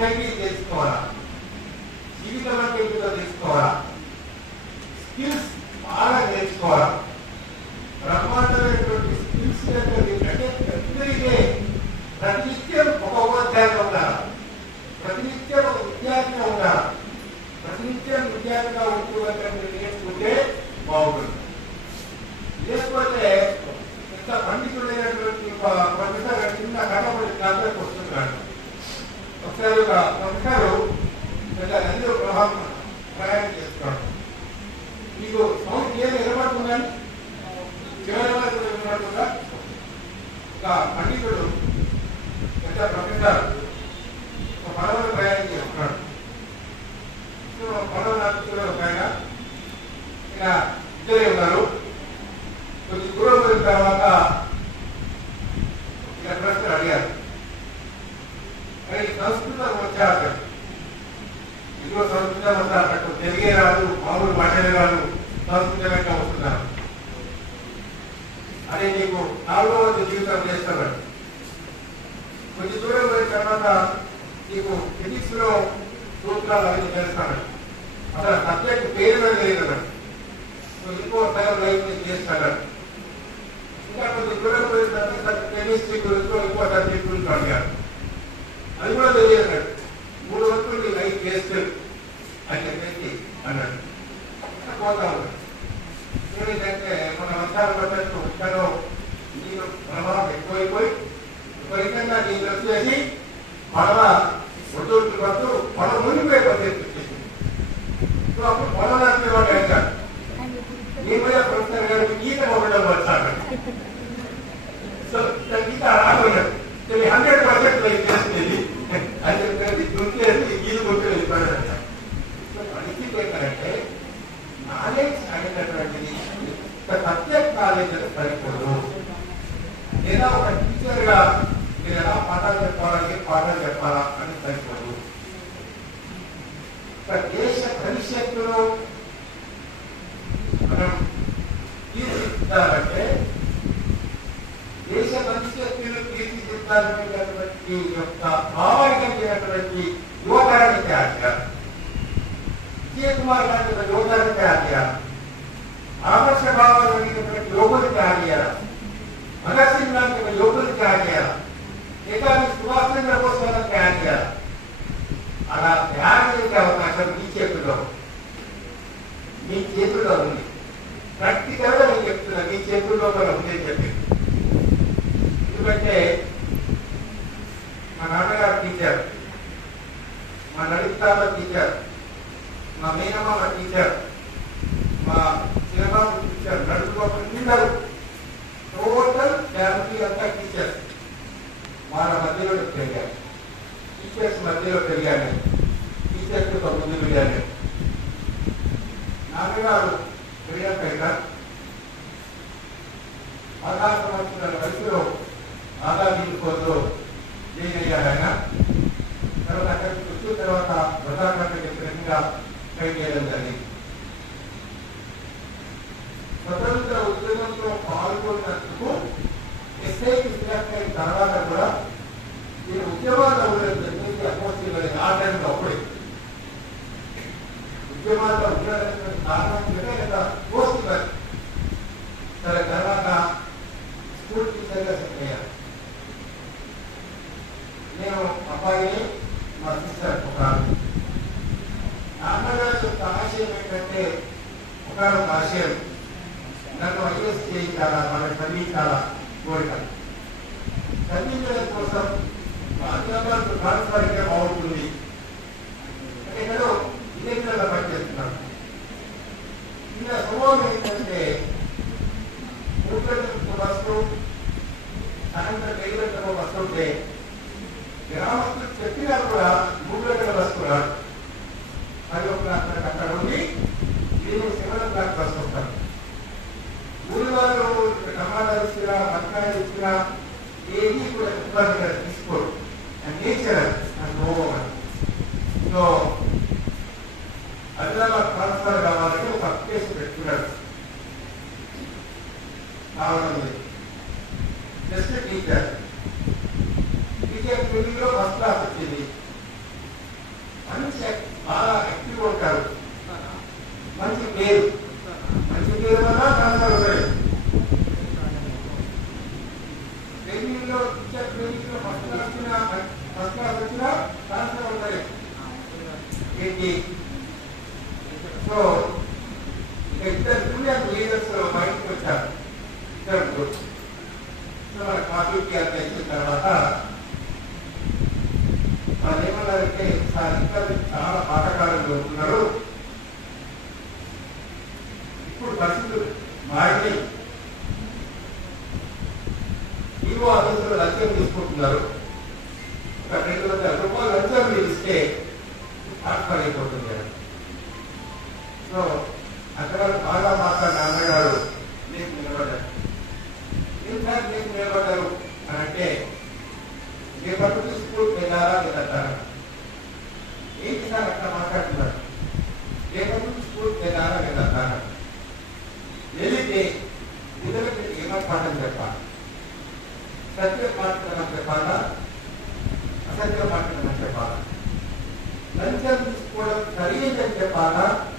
study చేసుకోవాలా జీవితం అంటే ఏంటో తెలుసుకోవాలా స్కిల్స్ బాగా నేర్చుకోవాలా బ్రహ్మాండమైనటువంటి స్కిల్స్ అంటే ప్రతిదే ప్రతినిత్యం ఒక ఉపాధ్యాయులు ఉండాలి ప్రతినిత్యం ఒక విద్యార్థిగా ఉండాలి ప్రతినిత్యం విద్యార్థిగా ఉంటూ నేర్చుకుంటే బాగుంటుంది లేకపోతే ఇంత పండితుడైనటువంటి ప్రొఫెసర్ చిన్న కథ మనకి కాంగ్రెస్ ప్రొఫెసర్గా ప్రొఫెసరు వీళ్ళందరూ ప్రభావం ప్రయాణం చేస్తున్నాడు మీకు సౌండ్ క్లియర్ నిలబడుతుందని చివరి వరకు నిలబడుతుందా ఒక పండితుడు పెద్ద ప్రొఫెసర్ ఒక పడవ ప్రయాణం చేస్తున్నాడు పడవ నడుపుతున్న ఒక ఆయన ఇలా ఇద్దరే ఉన్నారు కొద్ది దూరం తర్వాత సంస్కృతం వచ్చారు ఇదిగో సంస్కృతం వచ్చారు నాకు రాదు మామూలు మాట్లాడే వాళ్ళు సంస్కృతం ఎట్లా వస్తున్నారు అని నీకు నాలుగో వంతు జీవితం చేస్తున్నాడు కొంచెం దూరం పోయిన తర్వాత నీకు ఫిజిక్స్ లో సూత్రాలు అవి చేస్తాడు అసలు సబ్జెక్ట్ పేరు తెలియదు ఇంకో టైం లైఫ్ చేస్తాడు ఇంకా కొంచెం దూరం పోయిన తర్వాత కెమిస్ట్రీ గురించి ఇంకో సబ్జెక్ట్ గురించి అడిగారు అది కూడా తెలియదు మూడు వరకు నీ లైఫ్ చేస్తాడు అని చెప్పేసి అన్నాడు పోతా ఉన్నాడు ఏమిటంటే మన వర్షాలు పడ్డట్టు ఉత్తలో నీరు ప్రవాహం ఎక్కువైపోయి విపరీతంగా నీళ్ళు వచ్చేసి పడవ ఒడ్డు పడుతూ పొలం మునిగిపోయే పరిస్థితి వచ్చేసింది అప్పుడు పొలం నడిపే వాడు అంటాడు నీ మీద ప్రొఫెసర్ గారికి గీత మొగడం వచ్చాడు సో గీత రాబోయాడు హండ్రెడ్ పర్సెంట్ మనం తీర్చిదిద్దాలంటే దేశ భవిష్యత్తును తీర్చిదిద్దాలనేటటువంటి యొక్క భావైకమైనటువంటి యువతరాన్ని తయారు చేయాలి విజయ కుమార్ లాంటి ఒక యువతరాన్ని తయారు చేయాలి ఆదర్శ భావాలు కలిగినటువంటి యువకులు తయారు చేయాలి భగత్ సింగ్ లాంటి ఒక యువకులు తయారు చేయాలి నేతాజీ సుభాష్ చంద్రబోస్ వాళ్ళని తయారు చేయాలి అలా తయారు నడుచుకోక అందరూ టోటల్ ఫ్యామిలీ అంతా టీచర్ వాళ్ళ మధ్యలో పెరిగాను టీచర్స్ మధ్యలో పెరిగాను టీచర్స్ ఒక ముందు వెళ్ళాను నాన్నగారు పెరిగాక పదహారు సంవత్సరాల వయసులో ఆదాబీ కోర్టులో జైన్ అయ్యారు ఆయన తర్వాత అక్కడికి వచ్చిన తర్వాత ప్రధానమంత్రి చెప్పినట్టుగా ట్రైన్ చేయడం జరిగింది స్వతంత్ర ఉద్యమంలో పాల్గొన్నందుకు ఎస్ఐకి ఫిర్యాదు తర్వాత కూడా ఈ ఒక ఆశయం చేయించాలా వాళ్ళని చాలా కోరిక కోసం మాధ్యమాలకు బాగుంటుంది అంటే ఇక్కడ విలేకరుల పనిచేస్తున్నాను ఏంటంటే అనంతరం జేఈలో టీచర్ ట్రైనింగ్లో ఫస్ట్ వచ్చిన ఫస్ట్ వచ్చిన ట్రాన్స్ఫర్ అవుతాయి సో ఇద్దరు జూనియర్ లీడర్స్ బయటకు వచ్చారు ఇద్దరు మన కాపీకి అర్థం తర్వాత వాళ్ళు ఏమన్నారంటే చాలా పాఠకారులు ఉన్నారు ఇప్పుడు పరిస్థితులు మారినాయి లంచాలు తీసుకుంటున్నారు రెండు వందల సో అక్కడ బాగా మాత నాన్నగారు నీకు నిలబడ్డారు నీకు నిలబడ్డారు అంటే మీ పట్టు స్కూల్ Maria de Paná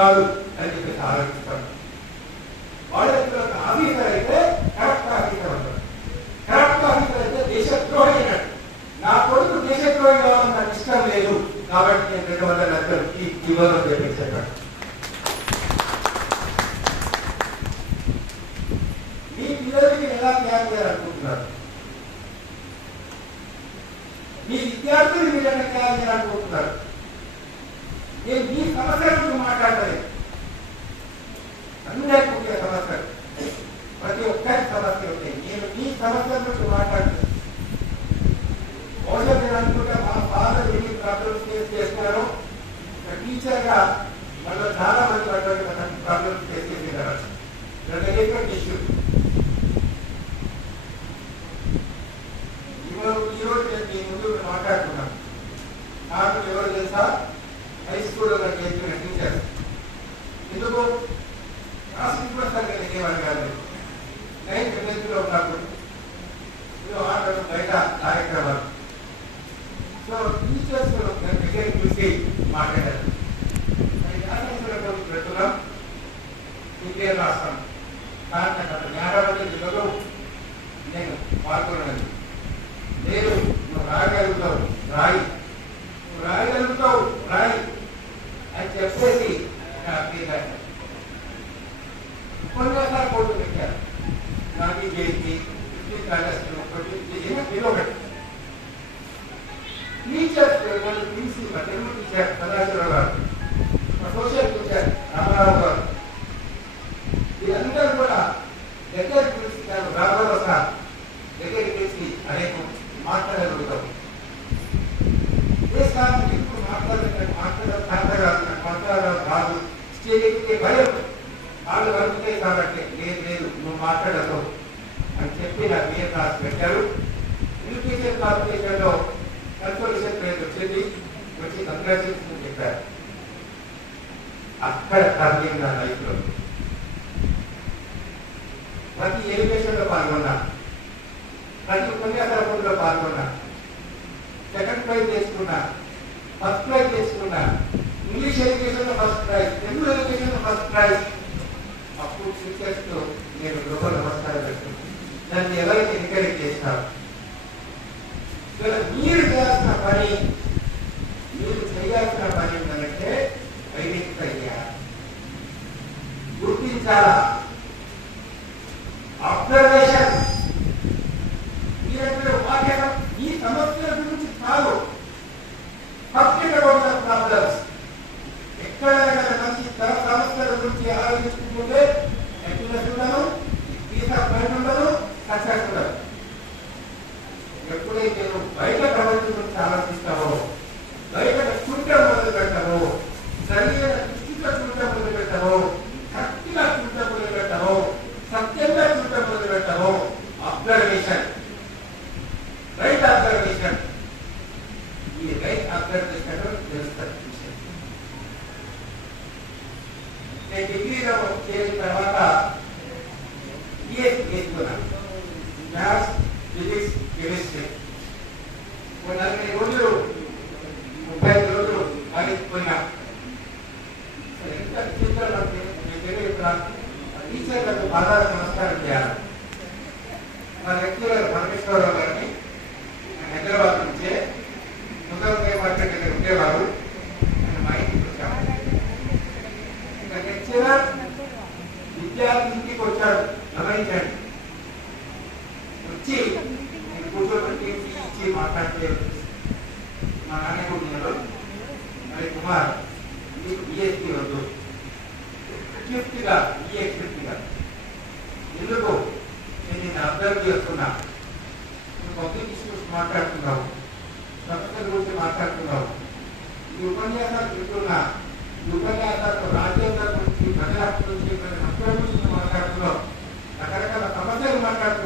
కాదు అని చెప్పేసి ఆలోచిస్తాడు వాడు ఆఫీసర్ అయితే కరెక్ట్ కరెక్ట్ అయితే దేశద్రోహి నా కొడుకు దేశద్రోహి కావాలని నాకు ఇష్టం లేదు కాబట్టి నేను రెండు వందల లక్షలు ఇవ్వాలని చెప్పాడు ముఖ్యంగా మనలో చాలా మంది పడ్డటువంటి మనం ప్రాబ్లమ్ ఫేస్ చేసిన తర్వాత ఇష్యూ ఈరోజు నేను మీ ముందు మాట్లాడుకున్నాను నాకు ఎవరు తెలుసా హై స్కూల్లో నాకు చేసిన టీచర్ ఎందుకు నా సింపుల్ సార్ నేను ఏమనగాలేదు ಕೇರಳಾಶ್ರಮ ಕರ್ನಾಟಕದ ಧಾರವಾಡ ಜಿಲ್ಲೆಗಳು నేను పాల్గొనలేదు నేను నువ్వు రాయగలుగుతావు రాయి నువ్వు రాయగలుగుతావు రాయి అని చెప్పేసి నా అభిప్రాయం ఉపన్యాసాలు కోర్టు పెట్టారు గాంధీ జయంతి ఫిఫ్టీన్త్ ఆగస్టు ఒకటి ఏదో ఒకటి టీచర్స్ వాళ్ళు పిలిచి మా తెలుగు టీచర్ సదాశివరావు గారు మా సోషల్ టీచర్ రామారావు వెళ్ళి వచ్చి కంగ్రాచులేషన్ చెప్పారు అక్కడ టర్నింగ్ నా లైఫ్లో ప్రతి ఎలివేషన్లో పాల్గొన్నా ప్రతి ఉపన్యాసంలో పాల్గొన్నా సెకండ్ ప్రైజ్ చేసుకున్నా ఫస్ట్ ప్రైజ్ చేసుకున్నా ఇంగ్లీష్ ఎడ్యుకేషన్లో ఫస్ట్ ప్రైజ్ తెలుగు ఎడ్యుకేషన్లో ఫస్ట్ ప్రైజ్ అప్పుడు టీచర్స్తో నేను లోపల నమస్కారం పెట్టుకున్నాను దాన్ని ఎవరైతే ఎంకరేజ్ చేస్తారు మీరు చేస్తున్న పని నమస్కారం అబ్జర్వేషన్ మీరంటే వాక్యం ఈ సమస్యల గురించి కాదు మంచి తన సమస్యల గురించి ఆలోచించుకుంటే ఎక్యులెస్ ఉండను తీస పని ఉండదు సక్సెస్ ఉండదు ఎప్పుడైతే బయట ప్రపంచం గురించి ఆలోచిస్తామో చేసిన తర్వాత బిఎస్ తీసుకున్నాను మ్యాథ్స్ ఫిజిక్స్ కెమిస్ట్రీ నలభై ఎంత టీచర్లకు టీచర్లకు బాగా నమస్కారం చేయాలి సుమారు మీకు బిఎస్పీ వద్దు క్లిఫ్ట్గా బిఎస్ e క్లిఫ్ట్గా ఎందుకు నేను నిన్ను అబ్జర్వ్ చేస్తున్నా నువ్వు పబ్లిక్ ఇష్యూస్ మాట్లాడుతున్నావు సమస్యల గురించి మాట్లాడుతున్నావు ఈ ఉపన్యాసాలు వింటున్నా ఈ ఉపన్యాసాలు రాజ్యాంగం గురించి ప్రజల గురించి ప్రతి హక్కుల గురించి మాట్లాడుతున్నావు రకరకాల సమస్యలు మాట్లాడుతున్నావు